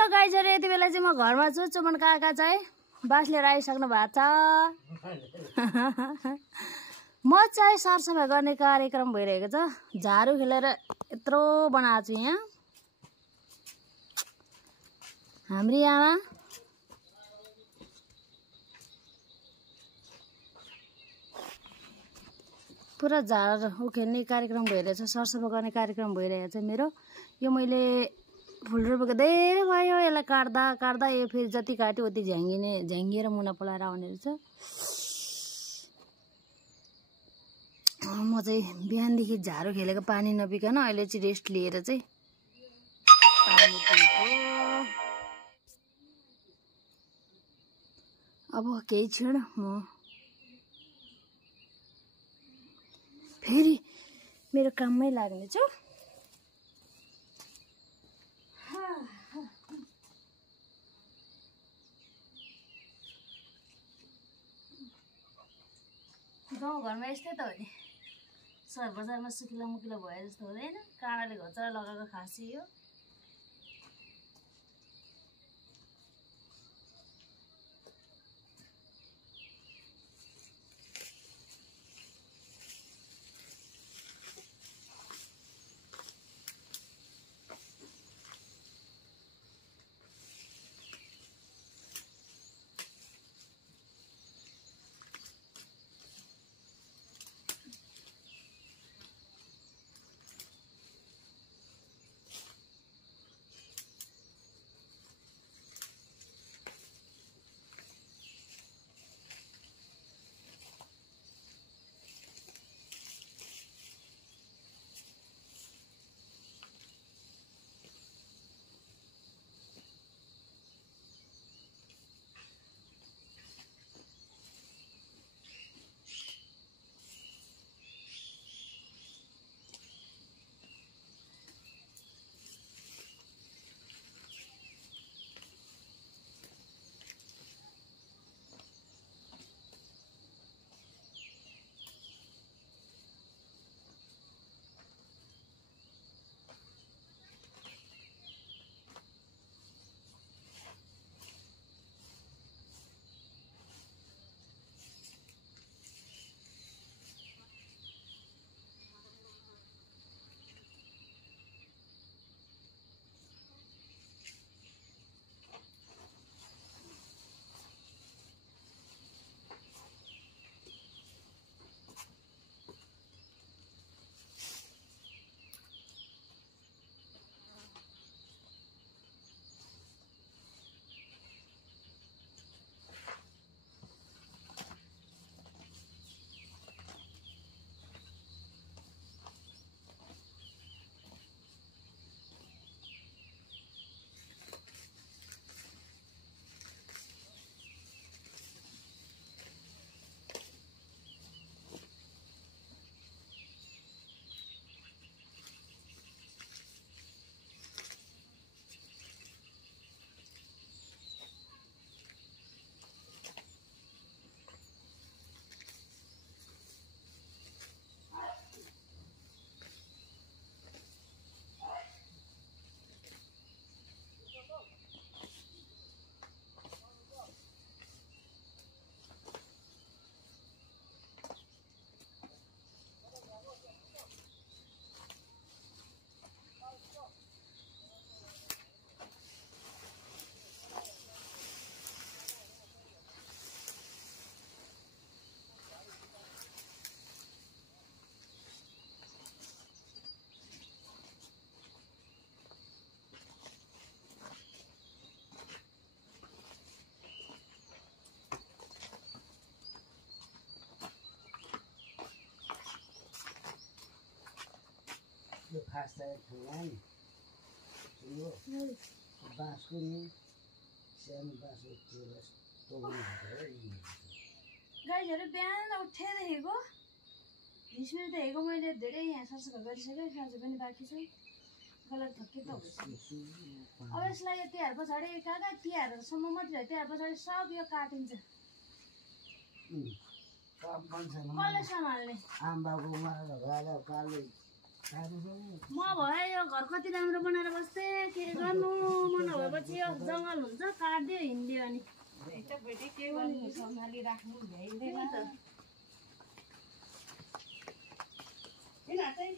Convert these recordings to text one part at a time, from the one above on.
Hello गाइजहरु, यति बेला चाहिँ म घरमा छु। चुमन काका चाहिँ बास लिएर आइसक्नु भएको छ। म चाहिँ सरसफाइ गर्ने कार्यक्रम भइरहेको छ। झाडु खेलेर यत्रो बनाएको छु। यहाँ हाम्री आमा पुरा झार उखेल्ने कार्यक्रम भइरहेछ, सरसफाइ गर्ने कार्यक्रम भइरहेछ मेरो। यो मैले फुल रोपेको धेरै भयो। यसलाई काट्दा काट्दा यो फेरि जति काट्यो उति झ्याङ्गिएर मुना पलाएर आउने रहेछ। म चाहिँ बिहानदेखि झाडु खेलेको पानी नपिकन अहिले चाहिँ रेस्ट लिएर चाहिँ पानी पिएको। अब केही क्षण म फेरि मेरो काममै लाग्नेछु। गाउँघरमा यस्तै त हो नि, सहर बजारमा सुकिलो मुकिलो भए जस्तो हुँदैन। काँडाले घोचरा लगाएको खाँसी हो। यो खास चाहिँ ठुला नि यो बाँसको नि सानो बाँसको त्यसलाई तोड्नु पर्छ। गाइजहरु, बिहान उठेदेखिको 20 मिनट देखेको मैले धेरै यहाँ सरसफाइ गरिसकेँ। खाजा पनि बाँकी छ। गलत थक्कै त हुन्छ। अब यसलाई यो तिहार पछाडि काका तिहारसम्म मात्रै, तिहार पछाडि सब यो काटिन्छ। कसले सम्हाल्ने? आम्बाको उमारेर गाला कालो म भए यो घर कति राम्रो बनाएर बस्थे। के गर्नु मन भएपछि यो जङ्गल हुन्छ काट्दियो हिँड्दियो अनि के गर्नु सम्हाली राख्नु भ्याइँदैन किन चाहिँ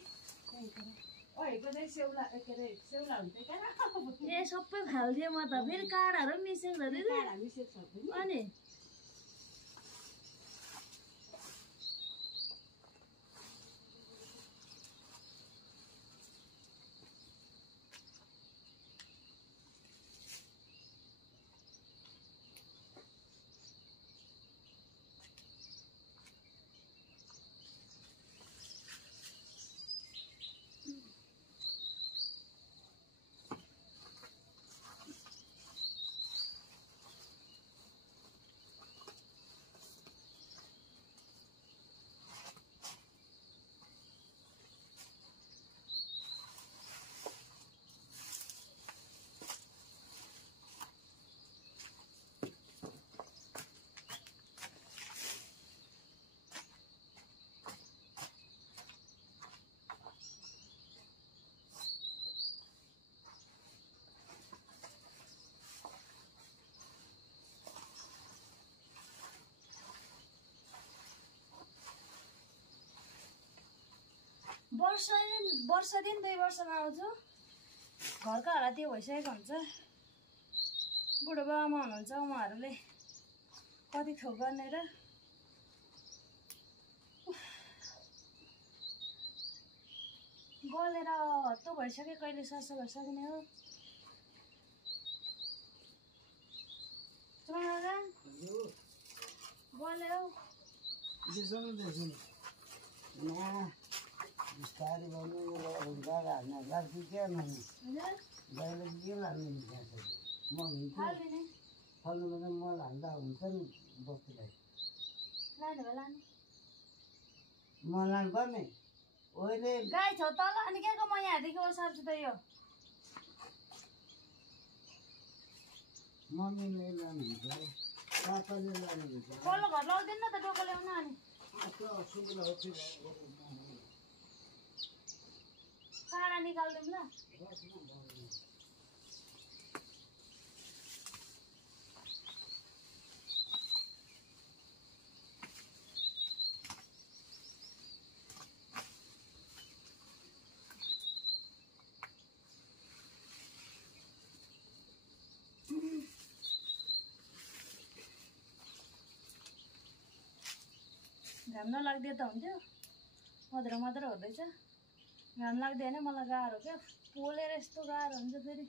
ओहेको चाहिँ सेउला के अरे सेउला हुन्छ क्या ए सबै फाल्थेँ म त फेरि काँडाहरू पनि मिसेको छ दिदी काँडा मिसेको छ पनि अनि वर्ष दिन 2 वर्षमा आउँछु घरका होला त्यो भइसकेको हुन्छ बुढो बाबामा हुनुहुन्छ उहाँहरूले कति थोक गर्ने र गलेर हत्तो भइसक्यो कहिले ससो भइसक्ने हो गल्यो बिस्तारै गर्नु गाडा हाल्न लाग्छु क्या नानी गाईले के लानु मल हुन्छ फल्नु बेला मल हाल्दा हुन्छ नि बस्तीलाई मल हाल्नुपर्ने ओहिले गाई छ तल अनि के को म यहाँदेखि सार्छु त यो मम्मीले लानुहुन्छ पापाले लानुहुन्छ पल्लो घर लग्दैन त टोको ल्याउन अनि काँडा निकाल्दिउँ ल घाम नलाग्दियो त हुन्थ्यो मधुरो मधुरो हुँदैछ घाम लाग्दैन मलाई गाह्रो क्या पोलेर यस्तो गाह्रो हुन्छ फेरि